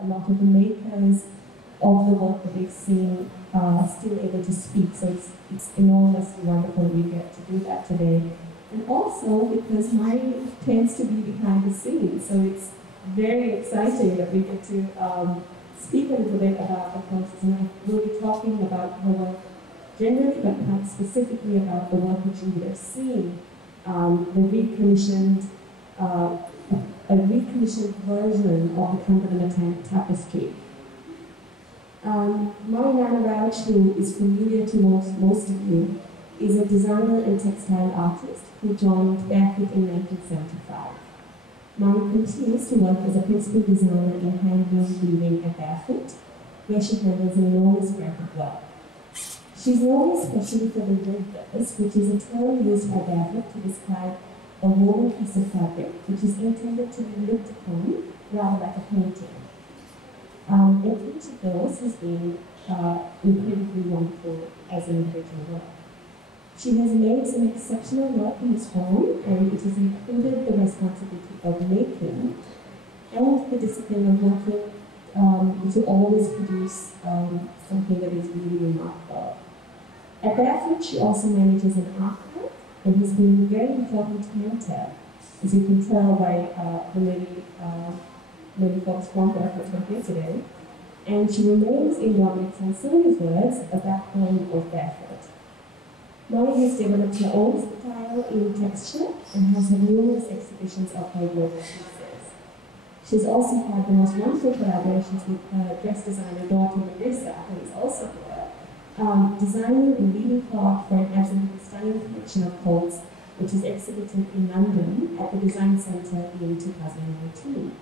a lot of the makers of the work that they've seen still able to speak. So it's enormously wonderful we get to do that today. And also because Marie tends to be behind the scenes, so it's very exciting that we get to speak a little bit about the process. And we'll be talking about her work generally, but perhaps specifically about the work which you would have seen, the recommissioned, a recommissioned version of the Kandalama Tank Tapestry. Marie Gnanaraj, who is familiar to most of you, is a designer and textile artist who joined Barefoot in 1975. Marie continues to work as a principal designer in handloom weaving at Barefoot, where she handles an enormous breadth of work. She's known especially for the ribbers, which is a term used by Barefoot to describe a woven piece of fabric which is intended to be looked upon rather like a painting. And each of those has been incredibly wonderful as an individual work. She has made some exceptional work in this form, and it has included the responsibility of making and the discipline of working to always produce something that is really remarkable. At Barefoot, she also manages an archive and has been a very important mentor, as you can tell by the many folks from Barefoot here today. And she remains, in Dominic Sansoni's words, a backbone of Barefoot. Marie has developed her own style in texture and has had numerous exhibitions of her woven pieces. She's also had the most wonderful collaborations with her dress designer daughter Melissa, who is also here, designing and weaving cloth for an absolutely stunning collection of coats, which is exhibited in London at the Design Centre in 2019.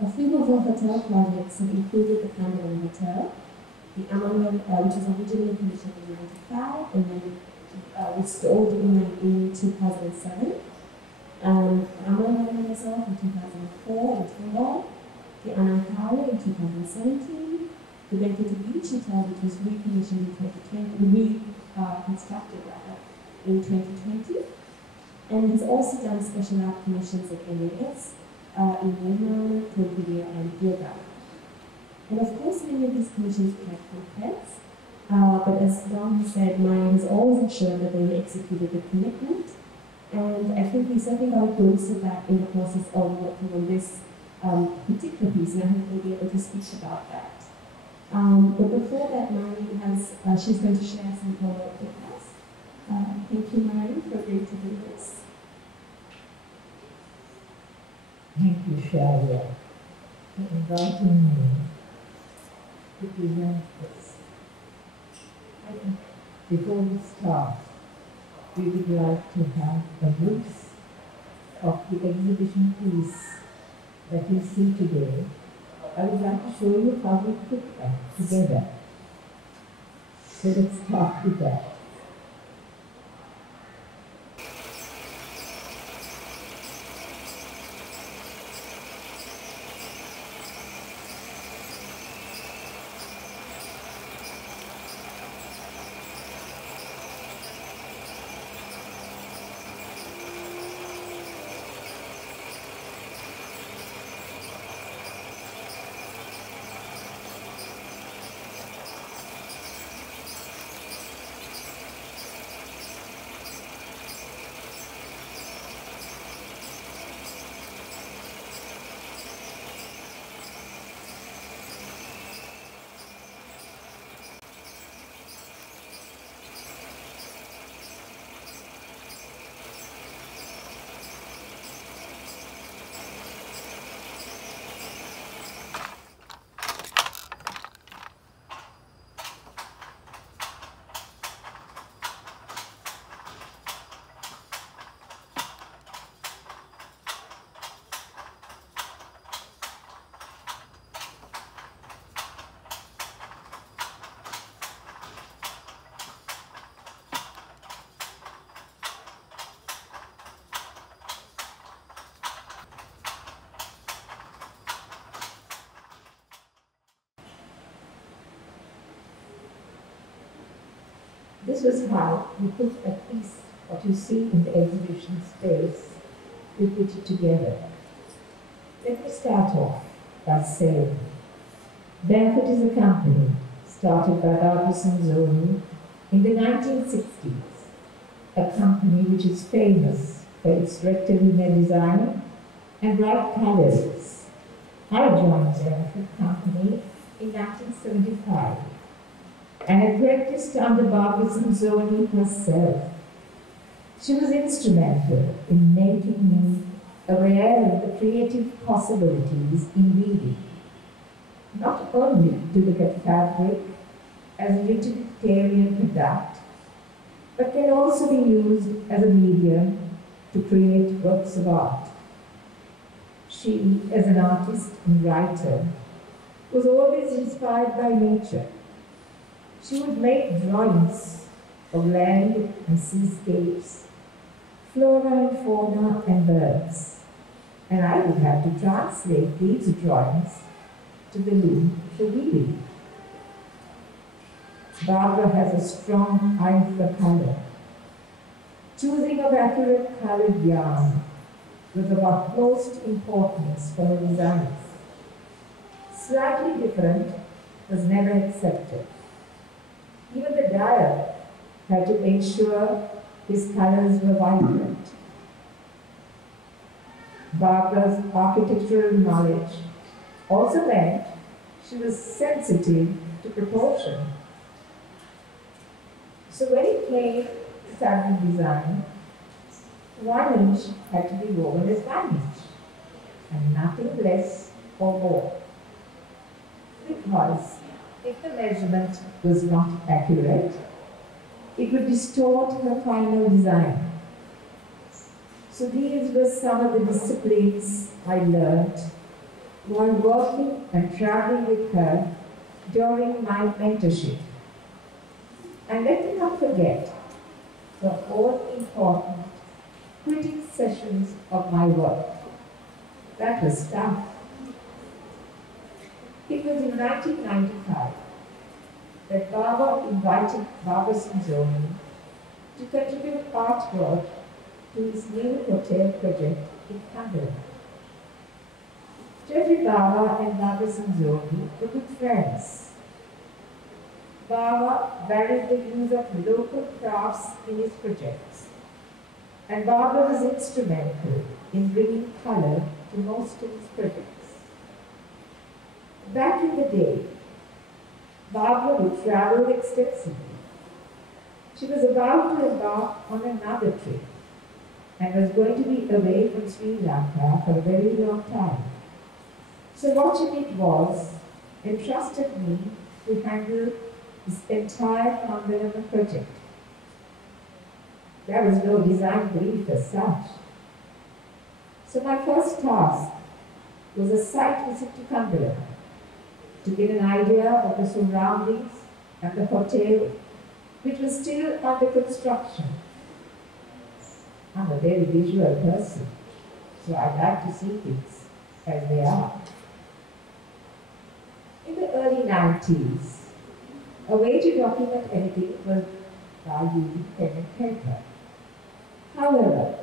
A few of her hotel projects have included the Kandalama Hotel, the Amanuel, which was originally commissioned in 1995 and then restored in 2007. Amanuel Resort in 2004 in Tendai, the Anantara in 2017, the Barefoot Beach Hotel, which was recommissioned in 2020, reconstructed rather, in 2020, and has also done special art commissions at MAS, in Myanmar, Korea, and Yoga. And of course, many of these commissions are quite complex, but as Don said, Marie has always ensured that they were executed with commitment, and I think we certainly got a glimpse of that in the process of working on this particular piece, and I think we'll be able to speak about that. But before that, Marie she's going to share some of her work with us. Thank you, Marie, for agreeing to do this. Thank you, Sharia, for inviting me to present this. Before we start, we would like to have a glimpse of the exhibition piece that you see today. I would like to show you how we put that together. So let's start with that. This was how we put a piece, what you see in the exhibition space, we put it together. Let me start off by sale. Barefoot is a company started by Barbara in the 1960s, a company which is famous for its rectilinear design and bright colors. I joined the Barefoot company in 1975 and apprenticed under Barbara herself. She was instrumental in making me aware of the creative possibilities in weaving, not only to look at fabric as a utilitarian product, but can also be used as a medium to create works of art. She, as an artist and writer, was always inspired by nature. She would make drawings of land and seascapes, flora and fauna and birds, and I would have to translate these drawings to the loom for weaving. Barbara has a strong eye for color. Choosing of accurate colored yarn was of utmost importance for her designs. Slightly different was never accepted. Even the dyer had to make sure his colors were vibrant. Barbara's architectural knowledge also meant she was sensitive to proportion. So when it came to fabric design, 1 inch had to be woven as 1 inch, and nothing less or more. Because if the measurement was not accurate, it would distort her final design. So these were some of the disciplines I learned while working and traveling with her during my mentorship. And let me not forget the all-important critic sessions of my work. That was tough. It was in 1995 that Bawa invited Barbara to contribute artwork to his new hotel project in Kandalama. Geoffrey Bawa and Barbara were good friends. Bawa valued the use of local crafts in his projects, and Barbara was instrumental in bringing color to most of his projects. Back in the day, Barbara would travel extensively. She was about to embark on another trip and was going to be away from Sri Lanka for a very long time. So what she did was entrusted me to handle this entire Kandalama project. There was no design brief as such. So my first task was a site visit to Kandalama to get an idea of the surroundings and the hotel, which was still under construction. I'm a very visual person, so I like to see things as they are. In the early 90s, a way to document anything was by using pen and paper. However,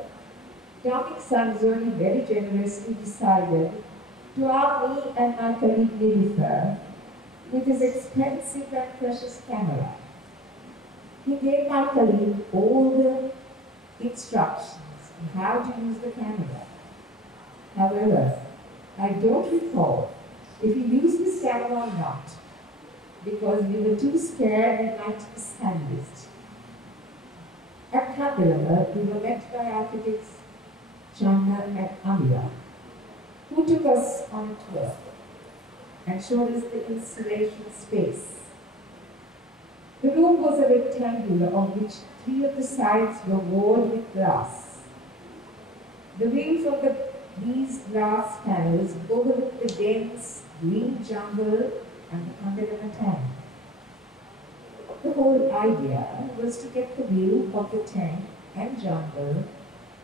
Dominic Sanzoni very generously decided to arm me and my colleague Nilufer with his expensive and precious camera. He gave my colleague all the instructions on how to use the camera. However, I don't recall if he used this camera or not, because we were too scared we might be scandalized. At Kandalama, we were met by architects Chandra and Amira, who took us on a tour and showed us the installation space. The room was a rectangle of which 3 of the sides were walled with glass. The view from these glass panels overlooked the dense green jungle and the Kandalama tank. The whole idea was to get the view of the tank and jungle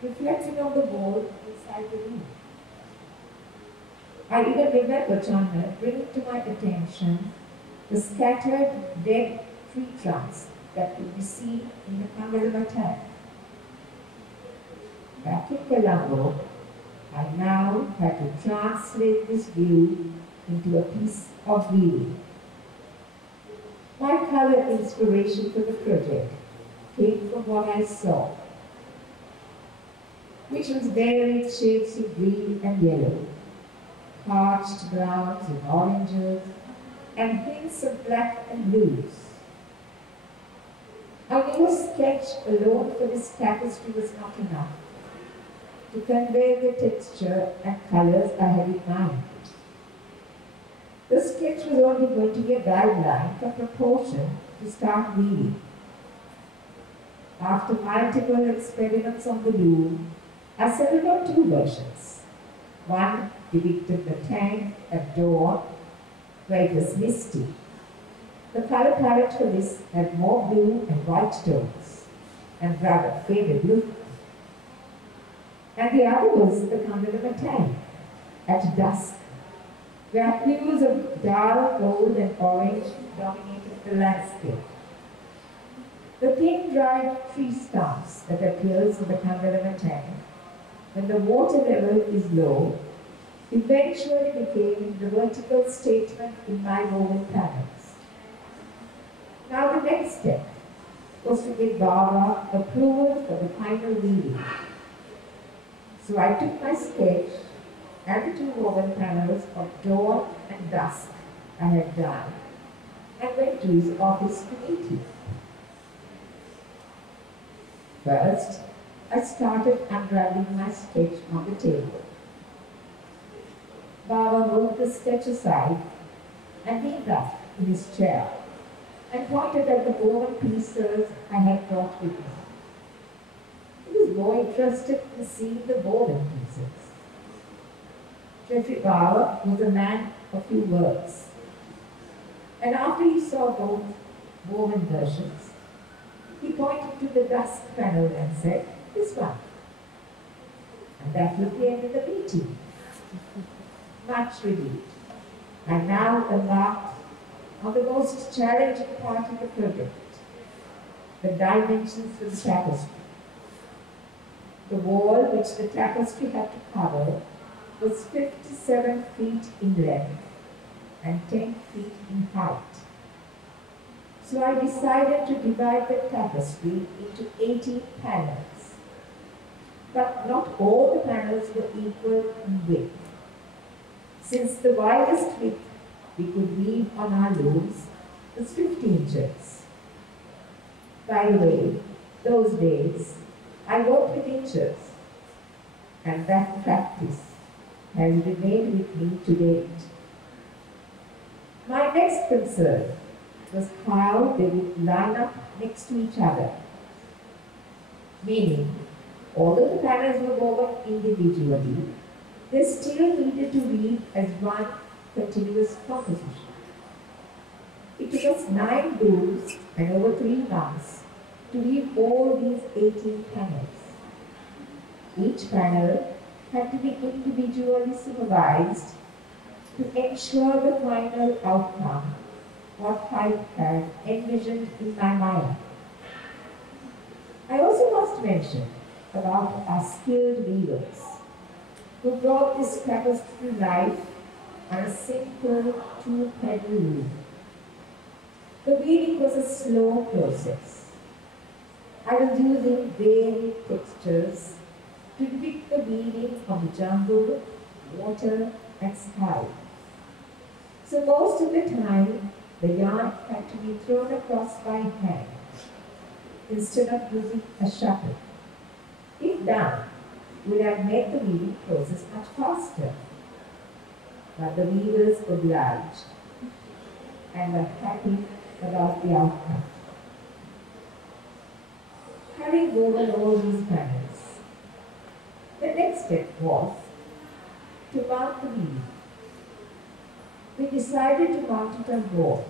reflected on the wall inside the room. I even remember Chandra bringing to my attention the scattered dead tree trunks that could be seen in the Kandalama tank. Back in Colombo, I now had to translate this view into a piece of weaving. My color inspiration for the project came from what I saw, which was varied shades of green and yellow, parched browns and oranges, and hints of black and blues. I knew a sketch alone for this tapestry was not enough to convey the texture and colors I had in mind. The sketch was only going to be a guideline for proportion to start weaving. After multiple experiments on the loom, I settled on two versions. One depicted the tank at dawn, where it was misty. The color palette for this had more blue and white tones, and rather faded look. And the other was the Kandalama Tank at dusk, where hues of dark gold and orange dominated the landscape. The thin dried tree stumps that appears in the Kandalama Tank when the water level is low eventually became the vertical statement in my woven panels. Now the next step was to give Bawa approval for the final weaving. So I took my sketch and the two woven panels of dawn and dusk I had done and went to his office to meet him. First, I started unraveling my sketch on the table. Bawa moved the sketch aside and leaned up in his chair and pointed at the woven pieces I had brought with me. He was more interested in seeing the woven pieces. Geoffrey Bawa was a man of few words, and after he saw both woven versions, he pointed to the dusk panel and said, "This one." And that was the end of the meeting. Much relieved, I now embarked on the most challenging part of the project, the dimensions of the tapestry. The wall which the tapestry had to cover was 57 feet in length and 10 feet in height. So I decided to divide the tapestry into 18 panels. But not all the panels were equal in width. Since the widest width we could weave on our looms was 50 inches. By the way, those days I worked with inches, and that practice has remained with me to date. My next concern was how they would line up next to each other, meaning although the panels were woven individually, they still needed to weave as one continuous composition. It took us 9 looms and over 3 months to weave all these 18 panels. Each panel had to be individually supervised to ensure the final outcome what I had envisioned in my mind. I also must mention about our skilled weavers who brought this tapestry to life on a simple 2-pedal loom. The weaving was a slow process. I was using varied textures to depict the weaving of the jungle, water, and sky. So most of the time, the yarn had to be thrown across by hand instead of using a shuttle. If done, would have made the weaving process much faster. But the weavers obliged and were happy about the outcome. Having woven all these panels, the next step was to mount the weaving. We decided to mount it on board.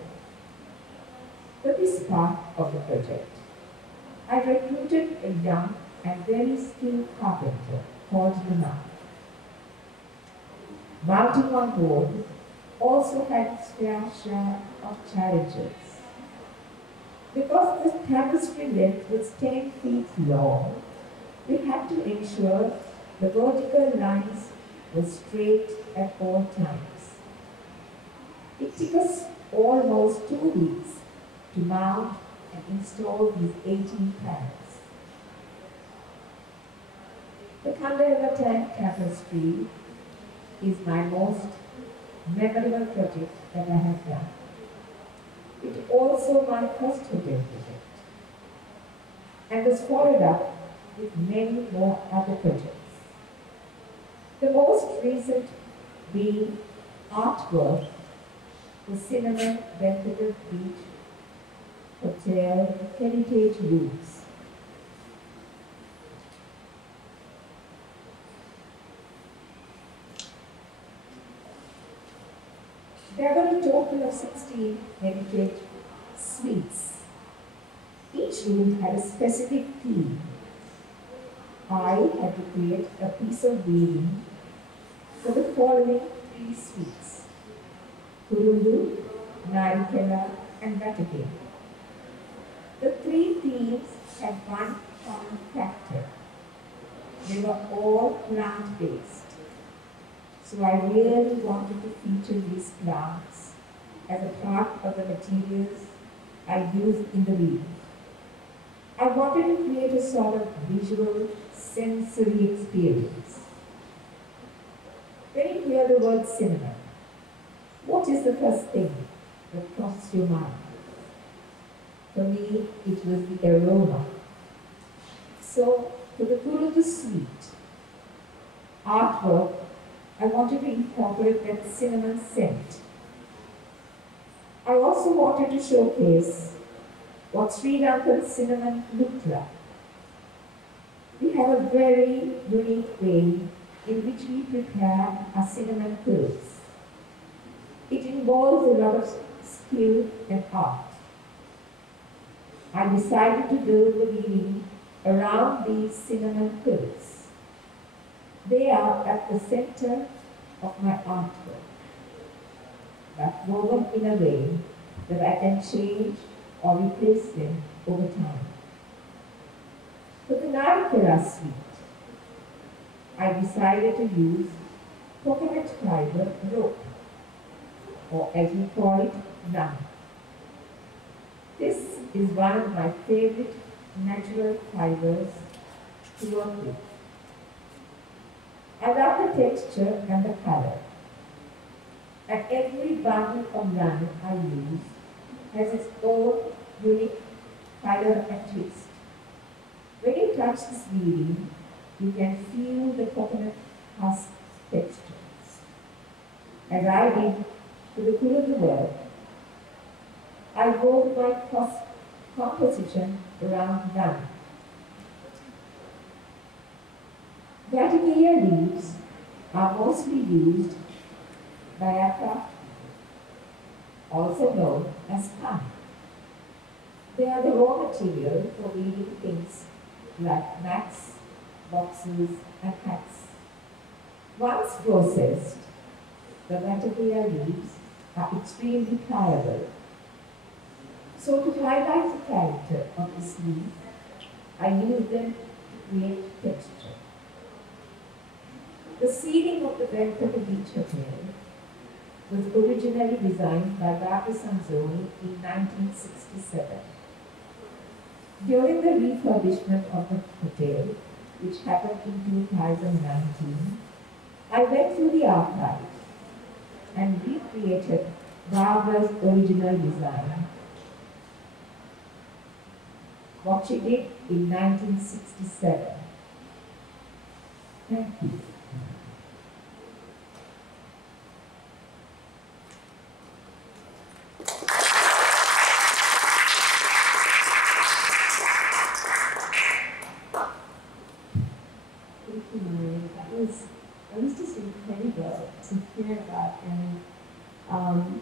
For this part of the project, I recruited a young and very skilled carpenter called Luna. Mounting on board also had its fair share of challenges. Because the tapestry length was 10 feet long, we had to ensure the vertical lines were straight at all times. It took us almost 2 weeks to mount and install these 18 panels. The Kandalama Tank Tapestry is my most memorable project that I have done. It is also my first hotel project and was followed up with many more other projects. The most recent being artwork for Cinnamon Barefoot Beach Hotel Heritage Rooms. There were a total of 16 heritage suites. Each room had a specific theme. I had to create a piece of weaving for the following 3 suites: Kurundu, Narikela, and Batake. The 3 themes had one common factor. They were all plant-based. So I really wanted to feature these plants as a part of the materials I used in the weaving. I wanted to create a sort of visual, sensory experience. When you hear the word cinnamon, what is the first thing that crosses your mind? For me, it was the aroma. So, for the Kurundu suite artwork, I wanted to incorporate that cinnamon scent. I also wanted to showcase what Sri Lankan cinnamon looked like. We have a very unique way in which we prepare our cinnamon pills. It involves a lot of skill and art. I decided to build the weaving around these cinnamon pills. They are at the center of my artwork, but woven in a way that I can change or replace them over time. For the Narikela suite, I decided to use coconut fiber rope, or as we call it, nang. This is one of my favorite natural fibers to work with. I love the texture and the color. And every bundle of yarn I use has its own unique color and twist. When you touch this weaving, you can feel the coconut husk textures. As I did for the Kurundu work, I wove my composition around yarn. Vatikia leaves are mostly used by aircraft, also known as pine. They are the raw material for weaving things like mats, boxes, and hats. Once processed, the Vatikia leaves are extremely pliable. So to highlight the character of this leaf, I use them to create texture. The ceiling of the Barefoot Beach Hotel was originally designed by Babu Sanzoni in 1967. During the refurbishment of the hotel, which happened in 2019, I went through the archives and recreated Barbara's original design, what she did in 1967. Thank you. That was just incredible to hear about. And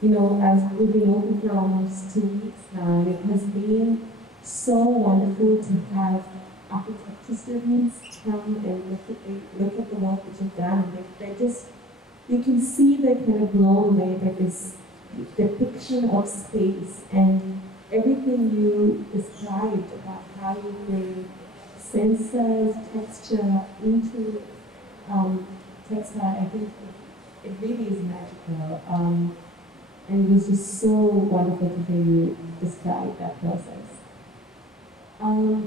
you know, as we've been open for almost 2 weeks now, it has been so wonderful to have architecture students come and look at the work that you've done. And they just, you can see they're kind of blown away by this depiction of space and everything you described about how you bring sensors, texture into textile. I think it really is magical. And it was just so wonderful to hear you describe that process. I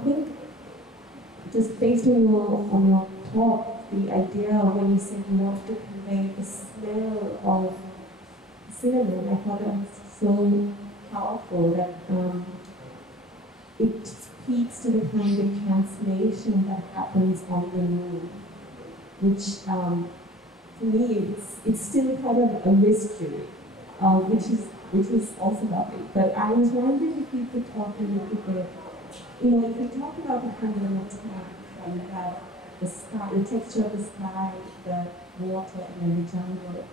think just based on your talk, the idea of when you said you wanted to convey the smell of cinnamon, I thought that was so powerful that it speaks to the kind of translation that happens on the moon, which to me it's still kind of a mystery, which is also lovely. But I was wondering if you could talk a little bit. You know, if you talk about the Kandalama Tank, you have the sky, the texture of the sky, the water, and then the jungle.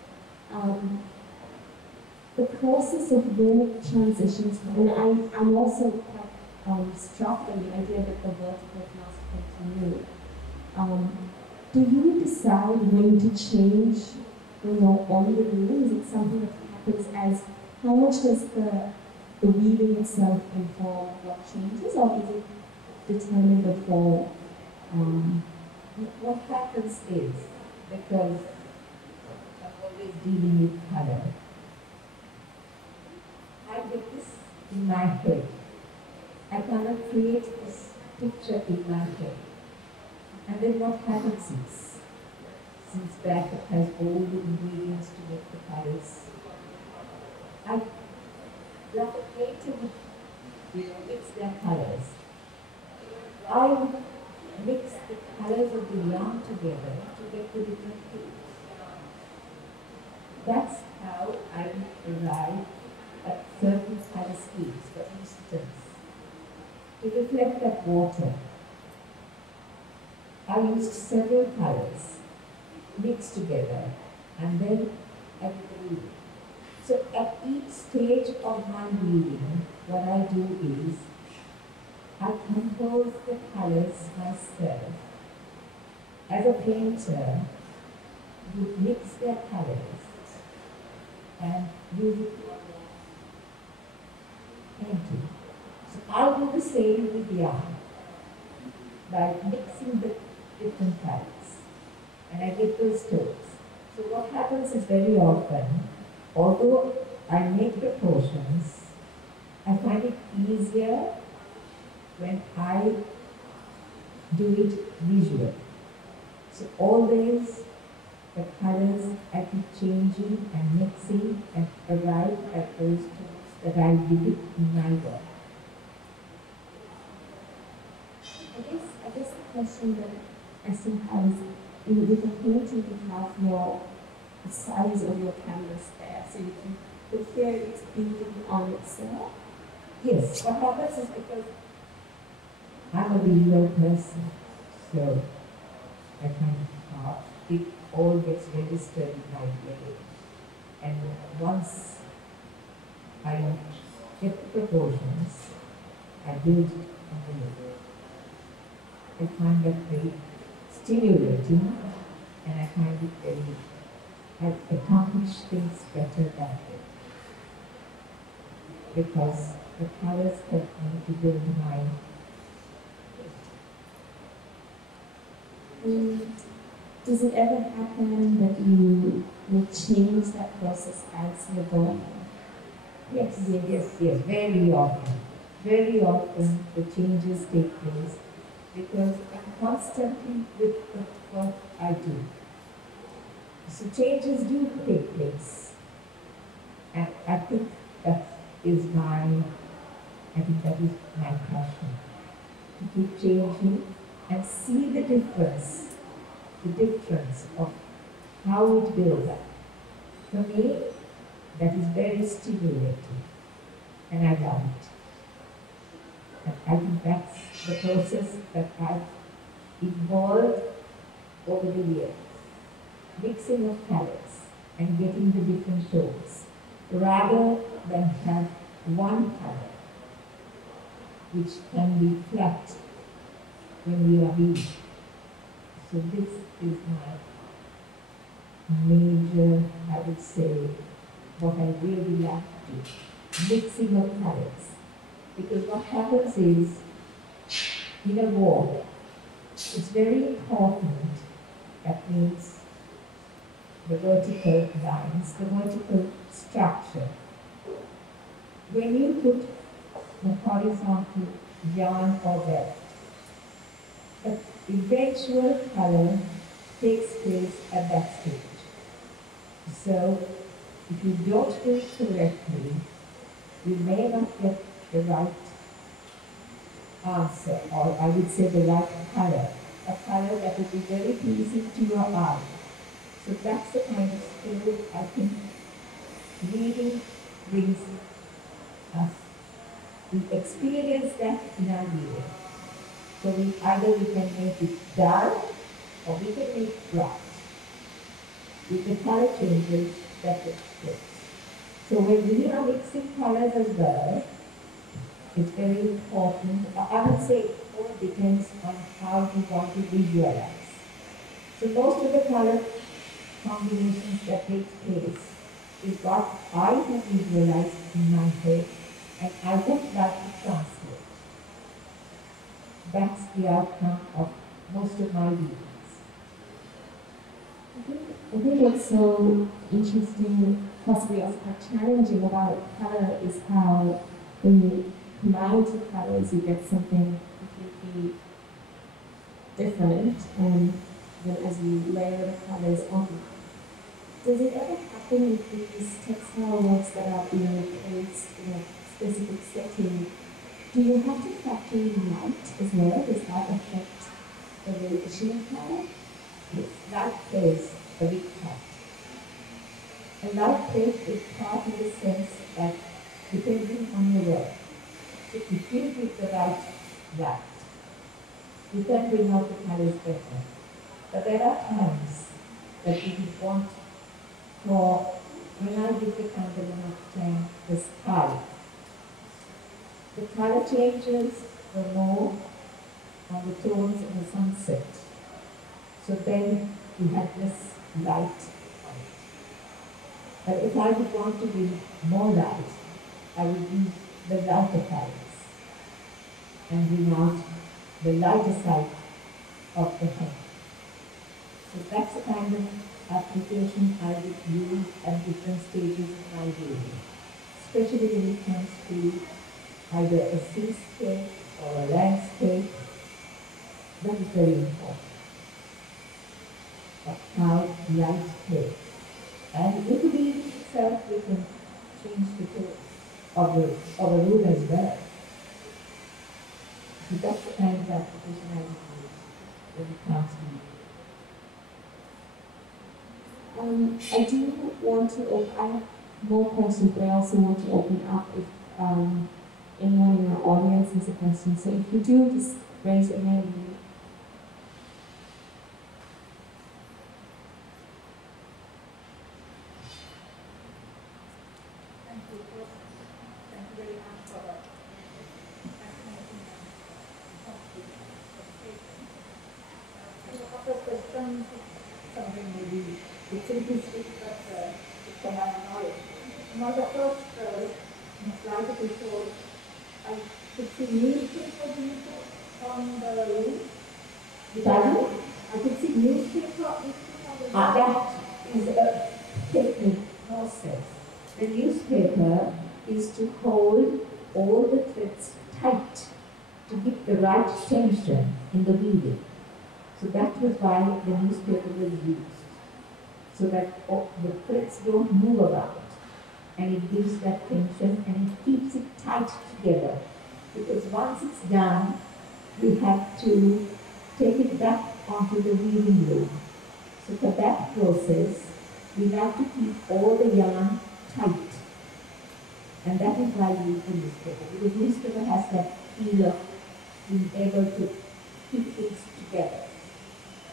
The process of when it transitions, and I'm also quite struck by the idea that the vertical must continue. Do you decide when to change when you're on the moon? Is it something that happens as, how much does the weaving itself inform what changes, or is it determined before? What happens is, because I'm always dealing with color, I get this in my head. I cannot create this picture in my head. And then what happens is, since Barefoot has all the ingredients to make the colors, like a painter would mix their colors. I would mix the colors of the yarn together to get the different hues. That's how I arrive at certain color schemes. For instance, to reflect that water, I used several colors mixed together and then I did the weaving. So at each stage of my weaving, what I do is I compose the colors myself. As a painter, you mix their colors and use it for painting. So I'll do the same with yarn by mixing the different colors, and I get those tones. So what happens is very often, although I make proportions, I find it easier when I do it visually. So always the colors I keep changing and mixing and arrive at those tones that I did in my work. I guess the question that I still have is, with the painting you have the size of your canvas there, so you can, but here it's building on itself. Yes, what happens is because I'm a visual person, so I kind of it all gets registered in my brain. And once I get the proportions, I build it on the middle. I find that very stimulating, and I find it very, I accomplish things better that way. Because the colors help me to build my Does it ever happen that you will change that process as you're going? Yes, very often. Very often the changes take place because I'm constantly with what I do. So changes do take place. And I think that is my passion. To keep changing and see the difference of how it builds up. For me, that is very stimulating, and I love it. And I think that's the process that I've evolved over the years. Mixing of colors and getting the different tones, rather than have one color, which can be flat when we are weaving. So this is my major, I would say, what I really like to do, mixing of colors. Because what happens is, in a war, it's very important, that means the vertical lines, the vertical structure. When you put the horizontal yarn or weft, the eventual color takes place at that stage. So, if you don't do it correctly, you may not get the right answer, or I would say the right color, a color that will be very pleasing to your eye. So that's the kind of skill I think reading brings us. We experience that in our reading. So either we can make it dull or we can make it bright. With the color changes that it takes. So when we are mixing colors as well, it's very important. I would say it all depends on how you want to visualize. So most of the color combinations that take place is what I have visualized in my head and I would like to translate. That's the outcome of most of my readings. I think what's so interesting, possibly also quite challenging about color is how when you combine two colors you get something completely different, and then as you layer the colors on. Does it ever happen with these textile works that are being placed in a specific setting? Do you have to factor in light as well? Does that affect the variation of color? Yes, light plays a big part. And light plays a big part in the sense that depending on your work, if you give the right light, you can bring out the colors better. But there are times that you would want for, when I did the Kandalama Tank, the sky, the color changes were more on the tones in the sunset. So then you had less light on it. But if I would want to bring more light, I would use the lighter colors and bring out the lighter side of the head. So that's the kind of application I would use at different stages in my reading, especially when it comes to either a seascape or a landscape. That is very important. Of how light plays. And in the reading itself, we can change the tone of a room as well. So that's the kind of application I would use when it comes to I do want to I have more questions, but I also want to open up if anyone in our audience has a question. So if you do, just raise your hand. Thank you very much for that fascinating and a couple of questions, something maybe it's simplistic, but it can have knowledge. One of the first slide that you showed, I could see newspaper on the room. Pardon? I could see newspaper on the room. That is a technique process. The newspaper is to hold all the threads tight to give the right tension in the weaving. So that was why the newspaper was used. So that the threads don't move around. And it gives that tension and it keeps it tight together. Because once it's done, we have to take it back onto the weaving loom. So for that process, we have to keep all the yarn tight. And that is why we use the newspaper. Because newspaper has that feel of being able to keep things together.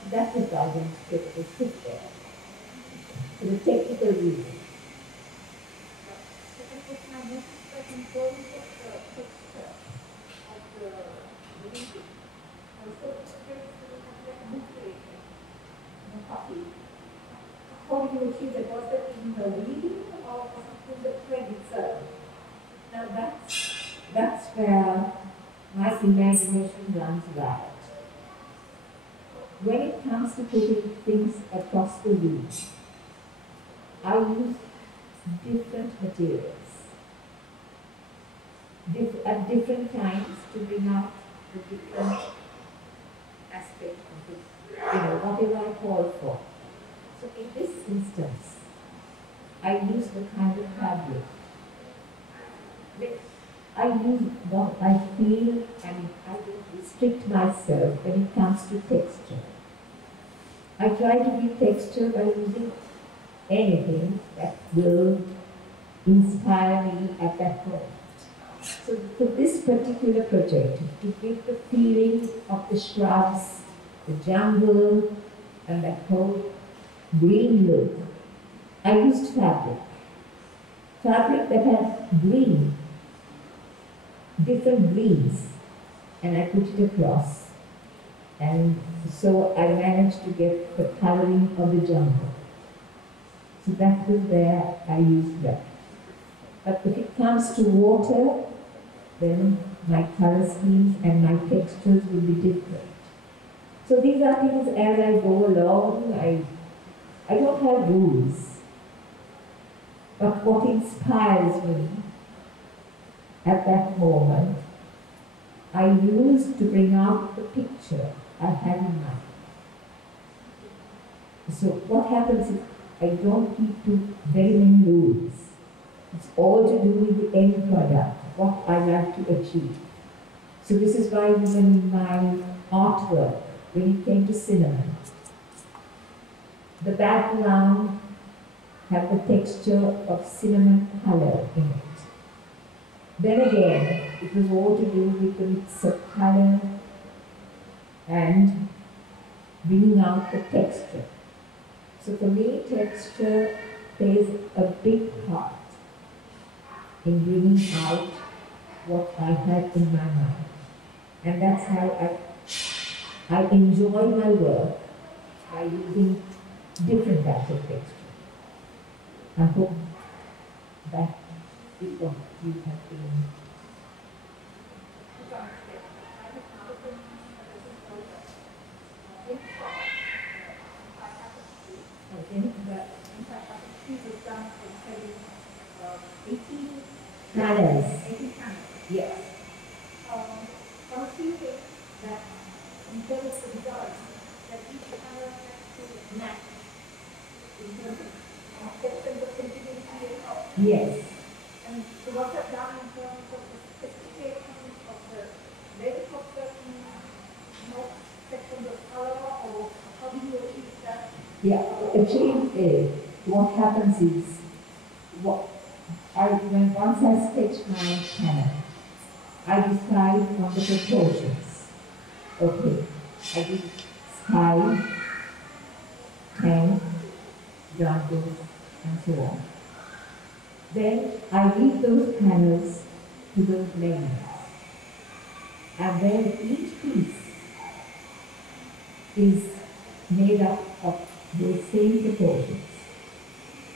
So that is why the newspaper was put there. For the technical reason. Second question, I noticed that in terms of the texture of the weaving, also threads will have like nucleation, copy. How do you achieve that? Was that in the weaving or was it in the thread itself? Now that's where my imagination runs wild. When it comes to putting things across the weave, I use different materials at different times to bring out the different aspect of the, whatever I call for. So in this instance, I use the kind of fabric which I use what I feel, and I don't restrict myself when it comes to texture. I try to give texture by using anything that will inspire me at that point. So for this particular project, to give the feeling of the shrubs, the jungle, and that whole green look, I used fabric. Fabric that had green, different greens, and I put it across. And so I managed to get the coloring of the jungle. So that was where I used that. But if it comes to water, then my color schemes and my textures will be different. So these are things as I go along. I don't have rules. But what inspires me at that moment, I use to bring out the picture I have in mind. So what happens is I don't keep to very many rules. It's all to do with the end product, what I like to achieve. So this is why even in my artwork, when it came to cinnamon, the background had the texture of cinnamon color in it. Then again, it was all to do with the mix of color and bringing out the texture. So for me, texture plays a big part in bringing out what I had in my mind. And that's how I enjoy my work, by using different types of texture. I hope that is what you have been. Colors. Yes. One thing is that in terms of results, that each color has to match in terms of depth of sensitivity of. Yes. And so what I've done in terms of the specification of the length of certain sections of color, or how do you achieve that? Yeah, achieve is, what happens is, when once I sketch my panel, I decide on the proportions. Okay, I do sky, tank, jungle, and so on. Then I leave those panels to those layers. And then each piece is made up of those same proportions.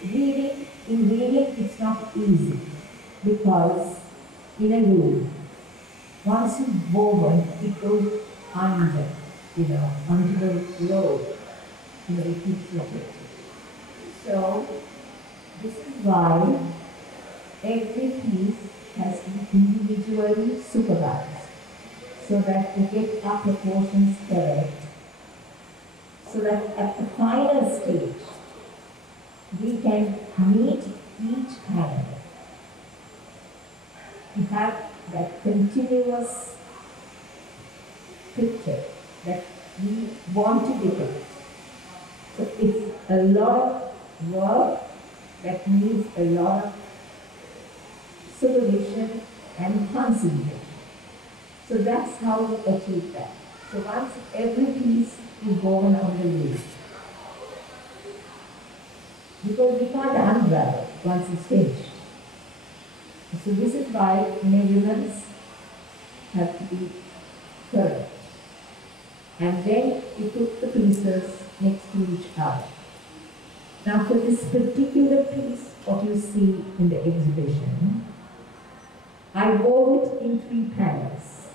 Really, in weaving, it's not easy, because in a loom, once you've woven, it goes under, onto the load, it keeps rotating. So, this is why every piece has to be individually supervised, so that we get our proportions correct, so that at the final stage, we can meet each panel to have that continuous picture that we want to depict. So it's a lot of work that needs a lot of supervision and concentration. So that's how we achieve that. So once every piece is woven on the loom, because we can't unravel once it's finished. So this is why measurements have to be correct. And then we put the pieces next to each other. Now for this particular piece, what you see in the exhibition, I wove it in 3 panels.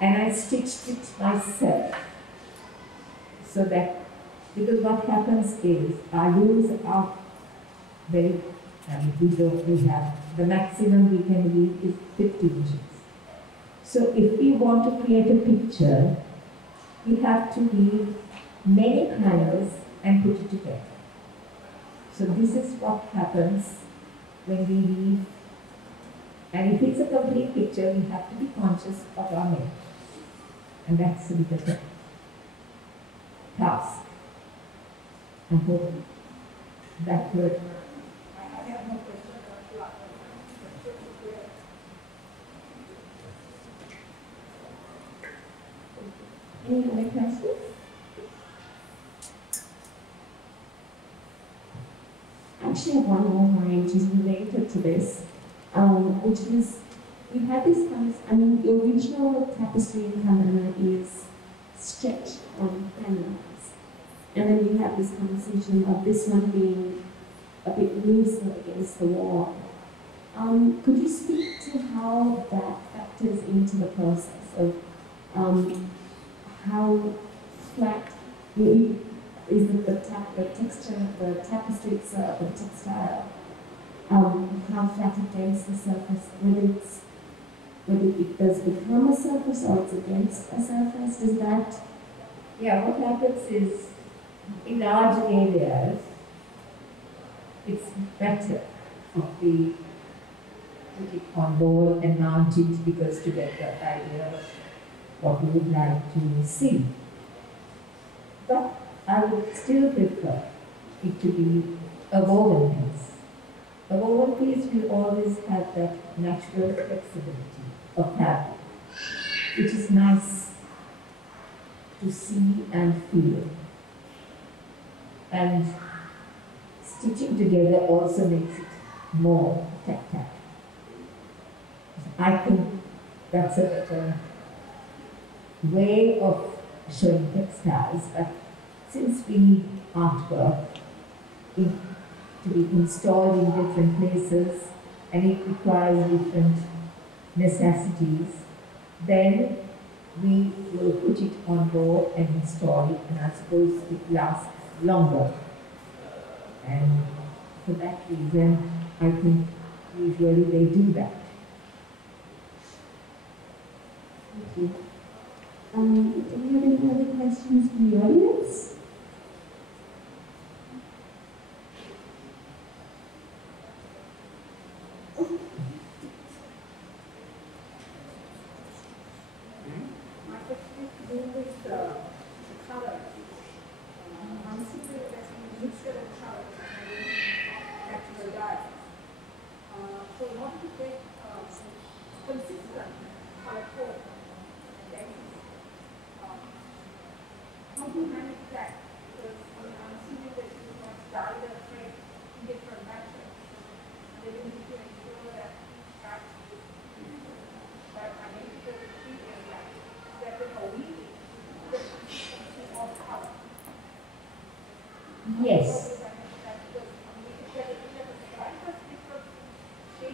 And I stitched it myself. So that, because what happens is, our looms are very, we have, the maximum we can read is 50 inches. So if we want to create a picture, we have to read many colors and put it together. So this is what happens when we read. And if it's a complete picture, we have to be conscious of our name. And that's a bit of a task. I hope that would. I have no question. Any other questions? Actually, I have one more point which is related to this, which is we had this the original tapestry in Kandalama is stretched on canvas, and then we have this conversation of this one being a bit looser against the wall. Could you speak to how that factors into the process of how flat is the texture of the tapestry itself, the textile, how flat it takes the surface, whether it does become a surface or it's against a surface, does that? Yeah, what happens is, in large areas, it's better if we put it on board and mount it because to get the idea of what we would like to see. But I would still prefer it to be a woven piece. A woven piece will always have that natural flexibility of fabric, which is nice to see and feel. And stitching together also makes it more tactile. I think that's a better way of showing textiles, but since we need artwork to be installed in different places and it requires different necessities, then we will put it on board and install it, and I suppose it lasts longer. And for that reason, I think usually they do that. Thank you. Do we have any other questions from the audience? My question is to do with the color. I'm seeing that there's a mixture of colors and natural dyes. So in order to get consistent color code, how do you manage that? Because I'm seeing that you must dye the thread in different matches. And then you need to ensure that that I make sure the treatment that there's a weaving the consistency of color. Yes.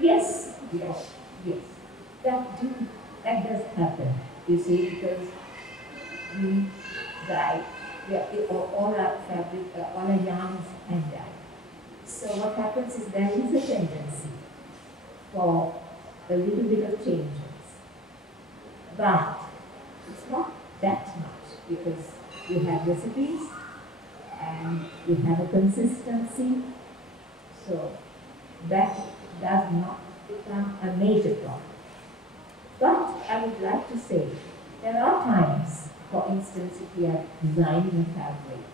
Yes, yes, yes. That does happen, you see, because we dye, all our fabric, all our yarns and dye. So what happens is there is a tendency for a little bit of changes. But it's not that much because you have recipes and you have a consistency. So that does not become a major problem. But I would like to say, there are times, for instance, if we are designing a fabric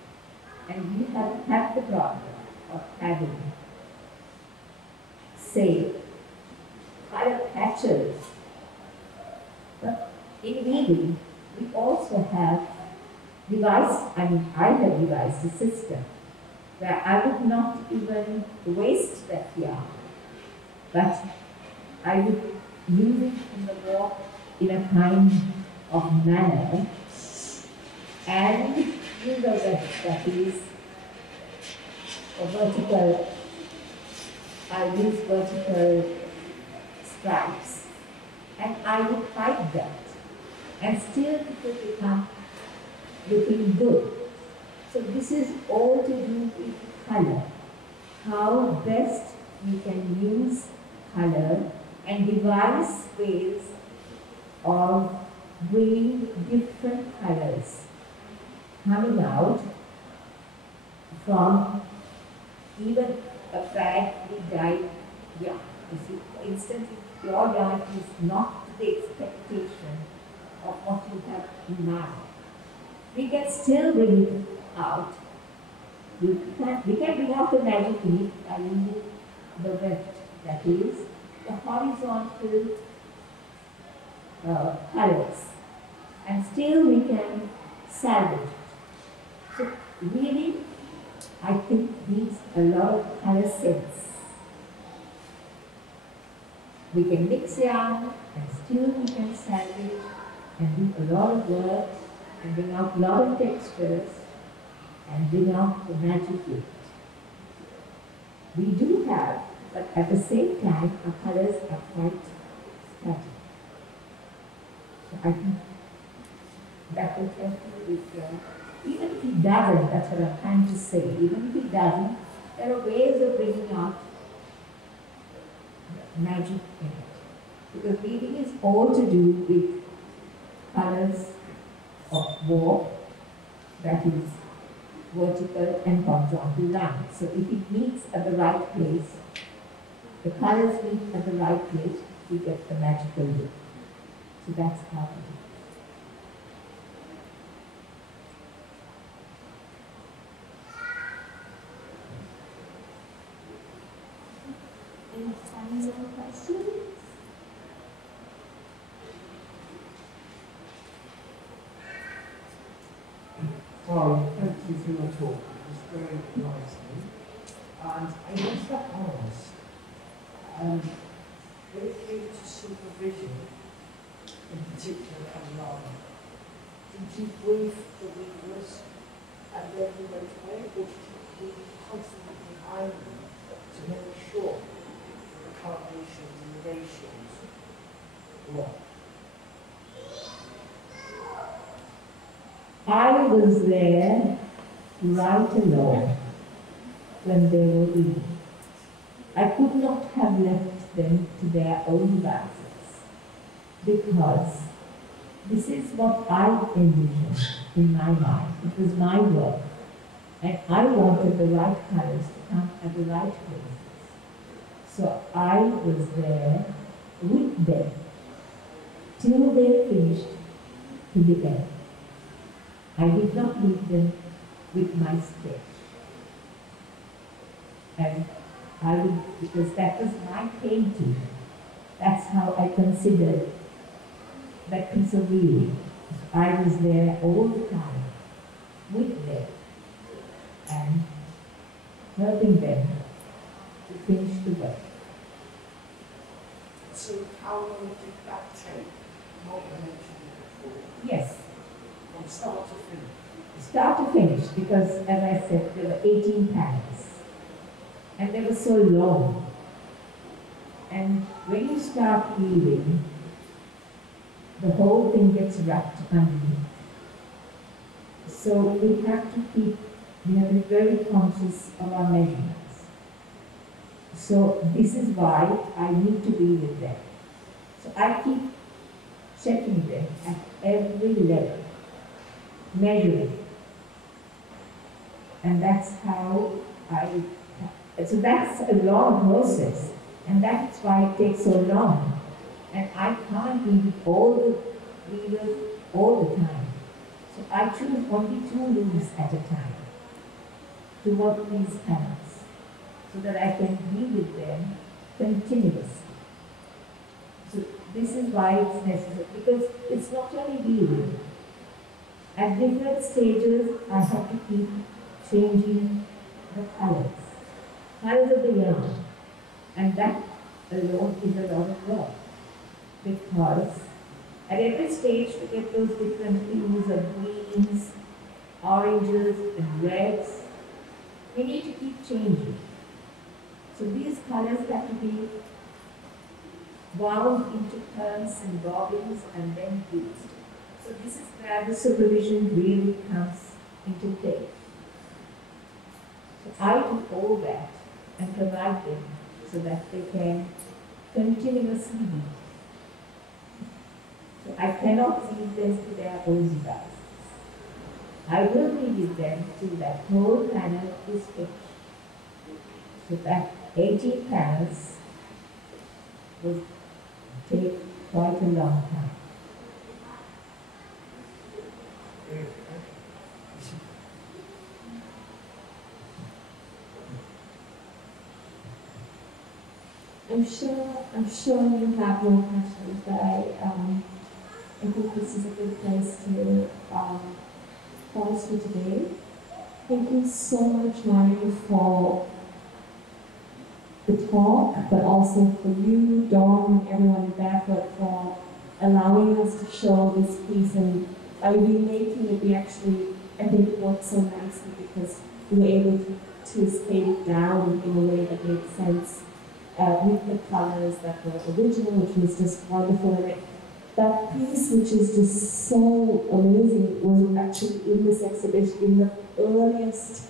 and we have had the problem of having, say, color patches, but in weaving, we also have I have devised a system where I would not even waste that yarn, but I would use it in the warp in a kind of manner and use that is a vertical, I use vertical stripes and I would hide that and still it will become looking good. So this is all to do with color. how best we can use color and devise ways of bringing different colors coming out from even a badly dyed yarn. You see, for instance, if your yarn is not to the expectation of what you have in mind, we can still bring it out. We can bring out the magic in it by using the weft, that is, the horizontal colors, and still we can salvage it. So really, I think needs a lot of color sense. We can mix yarn and still we can salvage and do a lot of work and bring out a lot of textures and bring out the magic in it. We do have, but at the same time, our colors are quite static. So I think that will help you with even if it doesn't, that's what I'm trying to say, even if it doesn't, there are ways of bringing out magic in it. Because weaving is all to do with colors of warp, that is vertical and horizontal lines. So if it meets at the right place, the colors meet at the right place, we get the magical look. So that's how it is. Any final questions? Well, thank you for your talk. It was very enlightening. And I must ask, when it came to supervision, in particular Kandalama, did you brief the weavers and then you went away, or did you be constantly behind them to make sure the combinations and the ratios were? I was there right along when they were weaving. I could not have left them to their own devices because this is what I envisioned in my mind. It was my work, and I wanted the right colors to come at the right places. So I was there with them till they finished to the end. I did not leave them with my sketch. And I would, because that was my painting, that's how I considered that piece of weaving. I was there all the time with them and helping them to finish the work. So how long did that take? What you mentioned before? Yes, From start to finish? start to finish, because as I said, there were 18 panels. And they were so long. And when you start weaving, the whole thing gets wrapped underneath. So we have to be very conscious of our measurements. So this is why I need to be with them. So I keep checking them at every level, measuring. And that's how so that's a long process, and that's why it takes so long. And I can't weave all the weavers all the time. So I choose only 2 looms at a time to work these panels, so that I can be with them continuously. So this is why it's necessary, because it's not only weaving. At different stages, I have to keep changing the colors of the yarn, and that alone is a lot of work, because at every stage to get those different hues of greens, oranges and reds, we need to keep changing. So these colors have to be wound into turns and bobbins and then used. So this is where the supervision really comes into play. So I do all that and provide them so that they can continuously be. So I cannot leave them to their own devices. I will leave them to that whole panel is fixed. So that 18 panels will take quite a long time. I'm sure you have more questions, but I think this is a good place to pause for today. Thank you so much, Marie, for the talk, but also for you, Dawn, and everyone in Barefoot for allowing us to show this piece, and by remaking it, we actually, I think it worked so nicely because we were able to scale it down in a way that made sense with the colors that were original, which was just wonderful. And that piece, which is just so amazing, was actually in this exhibition, in the earliest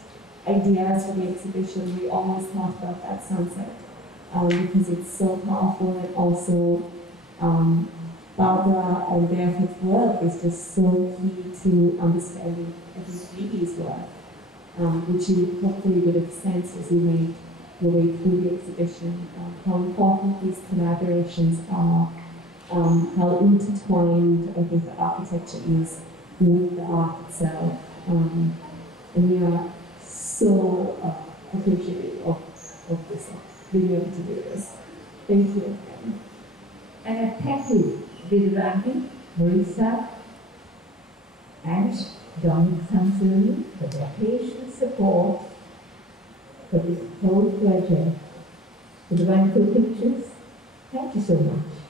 ideas for the exhibition. We almost thought about that sunset because it's so powerful, and also Barbara and Barefoot's work is just so key to understanding Phoebe's work, which you hopefully would have sensed as you made your way through the exhibition, how important these collaborations are, how intertwined I think the architecture is with the art itself, and we are so appreciative of this, being able to do this. Thank you again. And I thank you, Vidrani, Marisa, and Dominic Sansoni for their patient support for this whole project, for the wonderful pictures. Thank you so much.